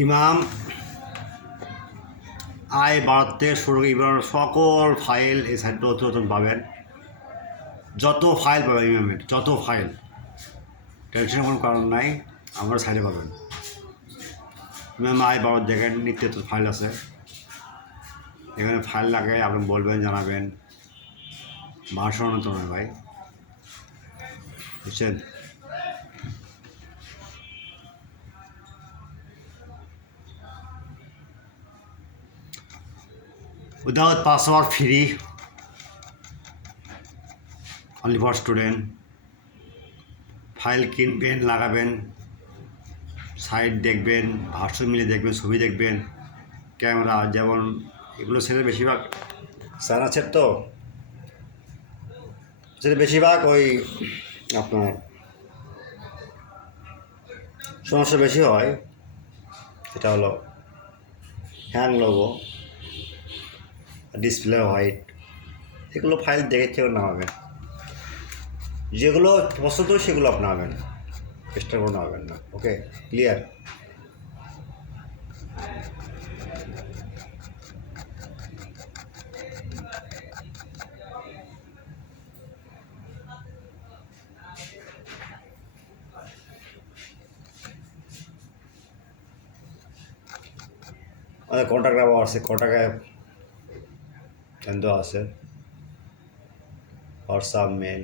ইমাম আয় বাড়াতে শুরু এবার সকল ফাইল এই সাইটে নতুন পাবেন, যত ফাইল পাবেন ইমামের যত ফাইল, টেনশনের কোনো কারণ নাই, আমার সাইডে পাবেন। ইমাম আয় বাড়ার দেখেন নিত্য ফাইল আছে, এখানে ফাইল লাগে আপনি বলবেন, জানাবেন। ভাষণ তো নয় ভাই, বুঝছেন? Without password free, only for student. File কিনবেন, লাগাবেন, সাইট দেখবেন, ভার্সন মিলে দেখবেন, ছবি দেখবেন, ক্যামেরা যেমন এগুলো সেটা বেশিরভাগ স্যার আছে তো, সেটা বেশিরভাগ ওই আপনার সমস্যা বেশি হয়। এটা হলো হ্যাং লোগো, ডিসপ্লে হোয়াইট, এগুলো ফাইল দেখে কেউ নামাবেন, যেগুলো পছন্দ সেগুলো আপনি নামাবেন, চেষ্টা করে নামাবেন না। ওকে, ক্লিয়ার? আমাদের কন্ট্যাক্ট নাম্বার আছে, কন্ট্যাক্টে দেওয়া আছে, হোয়াটসঅ্যাপ, মেল।